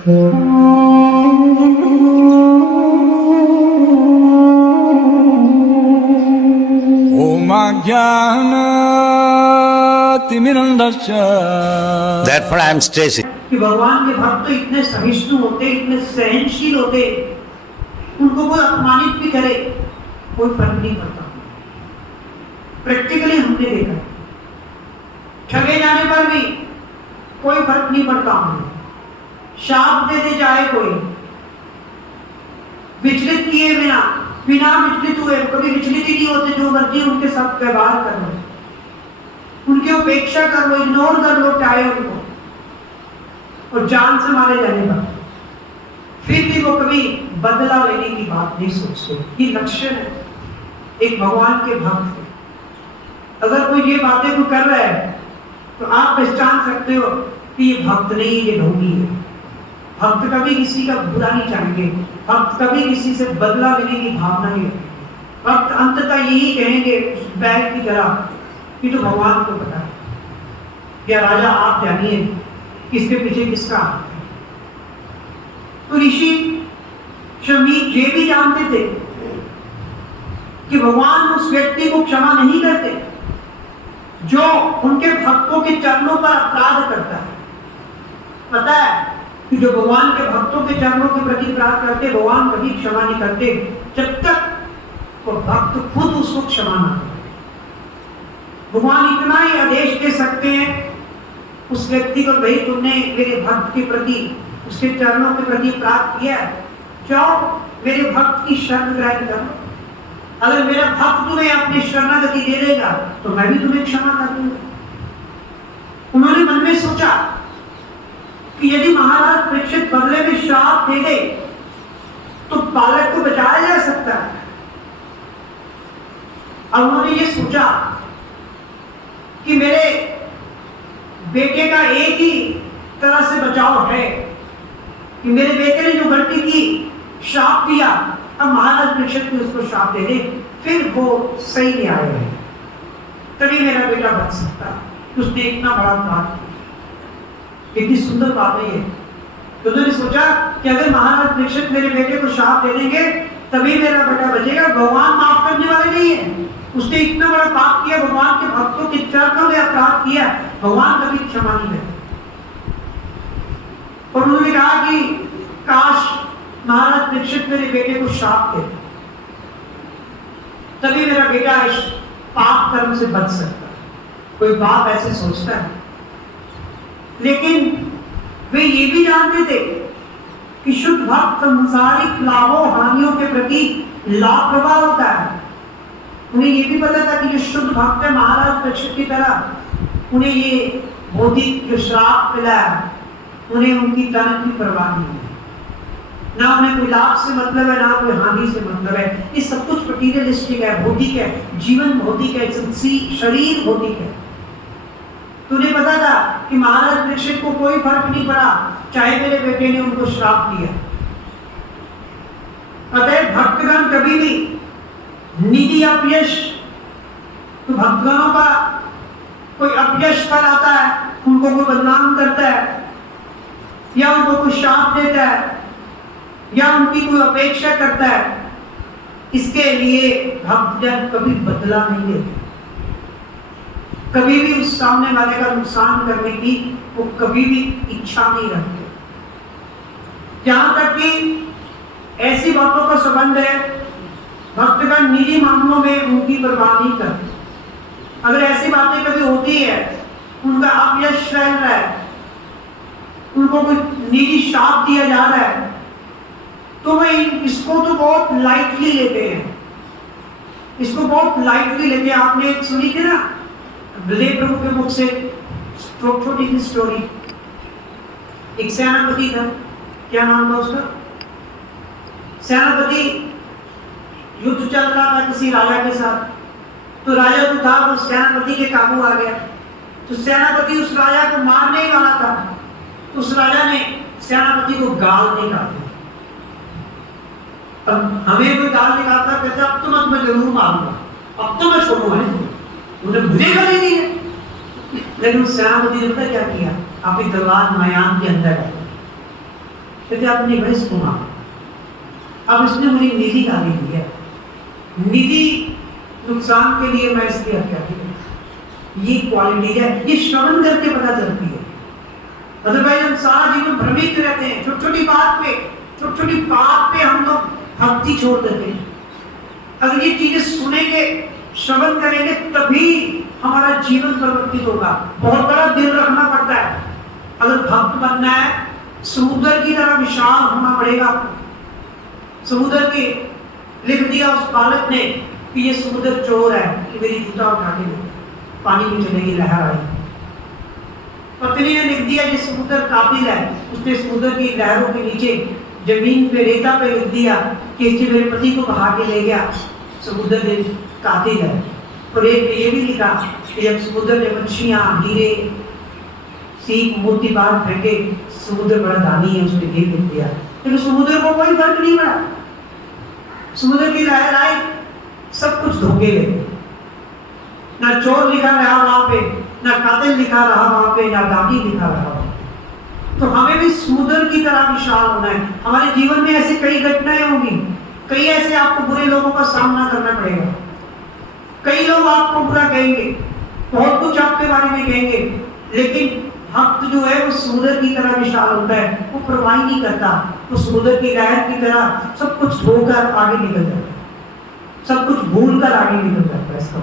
Therefore I am stressing. कि भगवान के भक्त तो इतने सहिष्णु होते, इतने सहनशील होते, उनको कोई अपमानित भी करे कोई फर्क नहीं पड़ता। प्रैक्टिकली हमने देखा, ठगे जाने पर भी कोई फर्क नहीं पड़ता हमें, शाप देते जाए कोई, विचलित किए बिना विचलित हुए, कभी विचलित ही नहीं होते, जो मर्जी उनके साथ व्यवहार कर लो, उनकी उपेक्षा कर लो, इग्नोर कर लो चाहे उनको, और जान से मारे जाने पर फिर भी वो कभी बदला लेने की बात नहीं सोचते। ये लक्षण है एक भगवान के भक्त के। अगर कोई ये बातें को कर रहा है तो आप पहचान सकते हो कि ये भक्त नहीं, ये ढोंगी है। भक्त कभी किसी का बुरा नहीं चाहेंगे, भक्त कभी किसी से बदला लेने की भावना नहीं रखेंगे। भक्त अंततः यही कहेंगे उस बैल की तरह कि तो भगवान को पता है, या राजा आप जानिए किसके पीछे किसका हाथ है। तो ऋषि शमीक ये भी जानते थे कि भगवान उस व्यक्ति को क्षमा नहीं करते जो उनके भक्तों के चरणों पर अपराध करता है। पता है कि जो भगवान के भक्तों के चरणों के प्रति अपराध करते, भगवान कभी क्षमा नहीं करते जब तक वो भक्त खुद उसको क्षमा ना करे। भगवान इतना ही आदेश दे सकते हैं उस व्यक्ति को, भाई तुमने मेरे भक्त के प्रति, उसके चरणों के प्रति अपराध किया, जाओ मेरे भक्त की शरण ग्रहण करो। अगर मेरा भक्त तुम्हें अपनी शरणागति दे देगा तो मैं भी तुम्हें क्षमा कर दूंगा। उन्होंने मन में सोचा कि यदि महाराज परीक्षित बदले में श्राप दे दे तो बालक को बचाया जा सकता है। अब उन्होंने ये सोचा कि मेरे बेटे का एक ही तरह से बचाव है कि मेरे बेटे ने जो गलती की, श्राप दिया, अब महाराज परीक्षित ने उसको श्राप दे दे, फिर वो सही नहीं आएगा, तभी मेरा बेटा बच सकता। उसने इतना बड़ा अपराध किया। कितनी सुंदर बात है ये। तो उन्होंने सोचा कि अगर महाराज परीक्षित मेरे बेटे को श्राप दे देंगे तभी मेरा बेटा बचेगा। भगवान माफ करने वाले नहीं है, उसने इतना बड़ा पाप किया, भगवान के भक्तों के चरणों में अपराध किया, भगवान कभी क्षमा नहीं करते। और उन्होंने कहा कि काश महाराज परीक्षित मेरे बेटे को श्राप दे, तभी मेरा बेटा इस पाप कर्म से बच सकता है। कोई बाप ऐसे सोचता है, लेकिन वे ये भी जानते थे कि शुद्ध भक्त संसारिक लाभों हानियों के प्रति लापरवाह होता है। उन्हें ये भी पता था कि जो शुद्ध भक्त है महाराज परीक्षित की तरह, उन्हें ये भौतिक जो श्राप मिला है, उन्हें उनकी तन की परवाह नहीं है, ना उन्हें कोई लाभ से मतलब है, ना कोई हानि से मतलब है। ये सब कुछ मटीरियलिस्टिक है, भौतिक है, जीवन भौतिक है, शरीर भौतिक है। तो उन्हें पता था कि महाराज परीक्षित को कोई फर्क नहीं पड़ा चाहे मेरे बेटे ने उनको श्राप दिया। अतः भक्तगण कभी भी निधि अपयश, तो भक्तगणों का कोई अपयश फल आता है, उनको कोई बदनाम करता है, या उनको कोई शाप देता है, या उनकी कोई अपेक्षा करता है, इसके लिए भक्तजन कभी बदला नहीं लेते। कभी भी उस सामने वाले का नुकसान करने की वो कभी भी इच्छा नहीं रखते। जहां तक कि ऐसी बातों का संबंध है, भक्तगण निजी मामलों में उनकी परवाह नहीं करते। अगर ऐसी बातें कभी होती है, उनका अपयश फैल रहा है, उनको कोई निजी शाप दिया जा रहा है, तो वे इसको तो बहुत लाइटली लेते हैं, इसको बहुत लाइटली लेते हैं। आपने एक सुनी थी ना बले प्रभु के मुख से छोटी सी स्टोरी। एक सेनापति था, क्या नाम था उसका? सेनापति युद्ध चल रहा था किसी राजा के साथ, तो राजा जो था वो सेनापति के काबू आ गया। तो सेनापति उस राजा को मारने ही वाला था, तो उस राजा ने सेनापति को गाल निकाल दी। अब हमें कोई गाल निकालता, कहता अब तो मैं जरूर मारूंगा, अब तो मैं छोड़ूंगा नहीं, उन्हें बुझेगा ही नहीं है। लेकिन उस सेनापति ने पता क्या किया? अपनी तलवार मैदान के अंदर डाली कहते आपने भाई सुना, अब इसने मुझे निधि गाली दी है, निधि नुकसान के लिए मैं इसकी हत्या की। ये क्वालिटी है, ये श्रवण करके पता चलती है। अदरवाइज हम सारा जीवन भ्रमित रहते हैं, छोटी छोटी बात पे हम लोग भक्ति छोड़ देते हैं। अगर ये चीजें सुनेंगे, श्रवण करेंगे, तभी हमारा जीवन परिवर्तित होगा। बहुत बड़ा दिल रखना पड़ता है। अगर भक्त बनना है, समुद्र की तरह विशाल होना पड़ेगा। समुद्र की लिख दिया उस बालक ने कि ये समुद्र चोर है, कि मेरी जूता उठा के पानी में चलेगी, लहर आई। पत्नी ने लिख दिया ये समुद्र कातिल है, उसने समुद्र की लहरों के नीचे जमीन पे रेता पे लिख दिया कि इससे मेरे पति को बहा के ले गया, समुद्र कातिल है। और एक ने ये भी लिखा कि जब समुद्र में मच्छियां, हीरे, सीप, मोती बाहर फेंके, समुद्र बड़ा दानी है, उसने ये लिख दिया। लेकिन समुद्र को कोई फर्क नहीं पड़ा। समुद्र की लहर आई, सब कुछ धोखे ले, ना चोर लिखा रहा वहां पे, ना कातिल लिखा रहा वहां पे, ना दानी लिखा रहा। तो हमें भी समुद्र की तरह विशाल होना है। हमारे जीवन में ऐसी कई घटनाएं होंगी, कई ऐसे आपको बुरे लोगों का सामना करना पड़ेगा, कई लोग आपको बुरा कहेंगे, बहुत कुछ आपके बारे में कहेंगे, लेकिन भक्त जो है वो समुद्र की तरह विशाल होता है। वो परवाह नहीं करता, वो समुद्र की लहर की तरह सब कुछ धोकर आगे निकल जाता है, सब कुछ भूल कर आगे निकल जाता है इसका।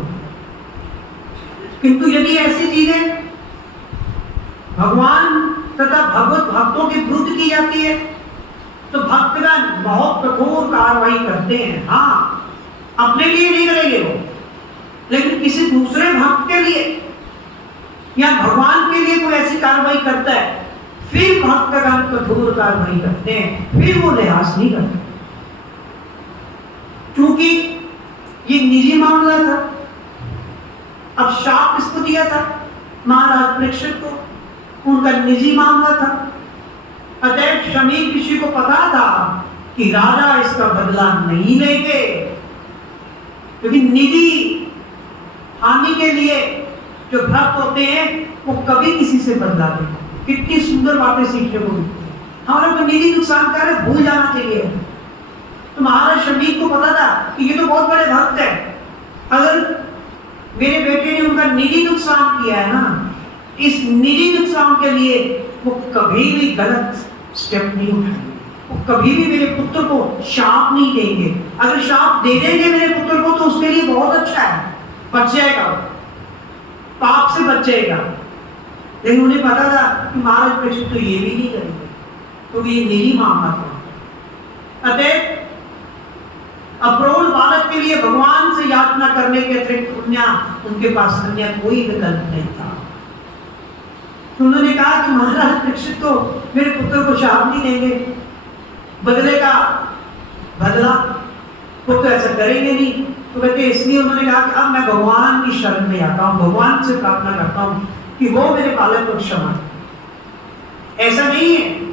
किंतु यदि ऐसी चीजें भगवान तथा भगवत भक्तों के विरुद्ध की जाती है, तो भक्तगण बहुत कठोर कार्रवाई करते हैं। हाँ, अपने लिए नहीं करेंगे वो, लेकिन किसी दूसरे भक्त के लिए या भगवान के लिए कोई ऐसी कार्रवाई करता है, फिर भक्तगण कठोर कार्रवाई करते हैं, फिर वो लिहाज नहीं करते। क्योंकि ये निजी मामला था। अब शाप इसको दिया था महाराज परीक्षित को, उनका निजी मामला था। अतएव शमी ऋषि को पता था कि राजा इसका बदला नहीं लेंगे, क्योंकि निधि हानि के लिए जो भक्त होते हैं वो कभी किसी से बदला नहीं। कितनी सुंदर बातें सीखने को मिलती है। हमारा तो निधि नुकसान कर है, भूल जाना चाहिए। तो महाराज शमी को पता था कि ये तो बहुत बड़े भक्त है, अगर मेरे बेटे ने उनका निजी नुकसान किया है ना, इस निजी नुकसान के लिए वो कभी भी गलत स्टेप नहीं उठाएंगे, वो कभी भी मेरे पुत्र को शाप नहीं देंगे। अगर शाप दे देंगे मेरे पुत्र को तो उसके लिए बहुत अच्छा है, बच जाएगा, पाप से बच जाएगा। लेकिन उन्हें पता था कि महाराज परीक्षित तो ये भी नहीं करेंगे, तो ये निजी मामला था। अतः अप्रोढ़ बालक के लिए भगवान से याचना करने के अतिरिक्त उनके पास अन्य कोई विकल्प नहीं था। तो उन्होंने कहा कि महाराज परीक्षित तो मेरे पुत्र को शाप नहीं देंगे, बदले का बदला वो तो ऐसा करेंगे नहीं। तो कहते इसलिए उन्होंने कहा कि अब मैं भगवान की शरण में आता हूँ, भगवान से प्रार्थना करता हूँ कि वो मेरे बालक को क्षमा। ऐसा नहीं है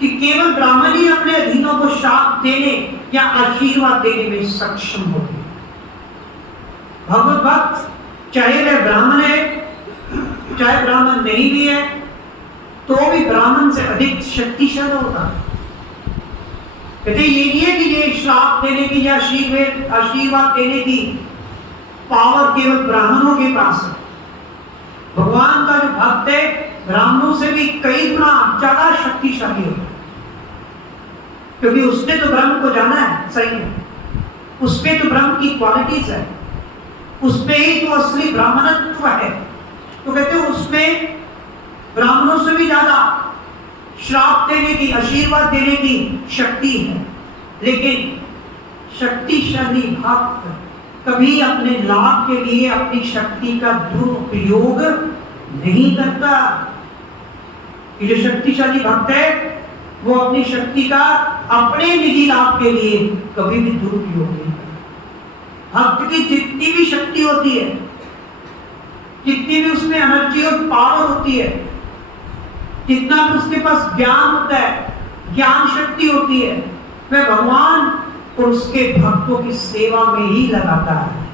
कि केवल ब्राह्मण ही अपने अधीनों को शाप देने या आशीर्वाद देने में सक्षम होते। भगवत भक्त चाहे वह ब्राह्मण है चाहे ब्राह्मण नहीं भी है, तो भी ब्राह्मण से अधिक शक्तिशाली होता है। कहते ये नहीं है कि ये श्राप देने की या आशीर्वाद देने की पावर केवल ब्राह्मणों के पास है। भगवान का जो भक्त है ब्राह्मणों से भी कई गुना ज्यादा शक्तिशाली होता है, क्योंकि उसने तो ब्रह्म को जाना है सही में, उसपे तो ब्रह्म की क्वालिटीज है, उसपे ही तो असली ब्राह्मणत्व है। तो कहते हैं उसमें ब्राह्मणों से भी ज्यादा श्राप देने की, आशीर्वाद देने की शक्ति है। लेकिन शक्तिशाली भक्त कभी अपने लाभ के लिए अपनी शक्ति का दुरुपयोग नहीं करता। ये जो शक्तिशाली भक्त है वो अपनी शक्ति का अपने निजी लाभ के लिए कभी भी दुरुपयोग नहीं करता। भक्त की जितनी भी शक्ति होती है, जितनी भी उसमें एनर्जी और पावर होती है, जितना भी उसके पास ज्ञान होता है, ज्ञान शक्ति होती है, वह भगवान और उसके भक्तों की सेवा में ही लगाता है।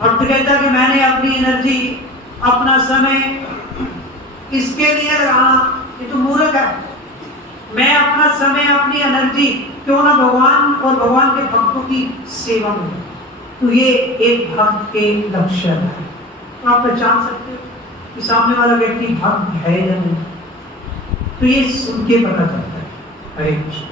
भक्त कहता है कि मैंने अपनी एनर्जी, अपना समय इसके लिए लगाना, ये तो मूर्ख है। अपना समय, अपनी एनर्जी क्यों ना भगवान और भगवान के भक्तों की सेवा में, तो ये एक भक्त के लक्षण है। तो आप पहचान सकते हो कि सामने वाला व्यक्ति भक्त है या नहीं, तो ये सुन के पता चलता है। हरे कृष्ण।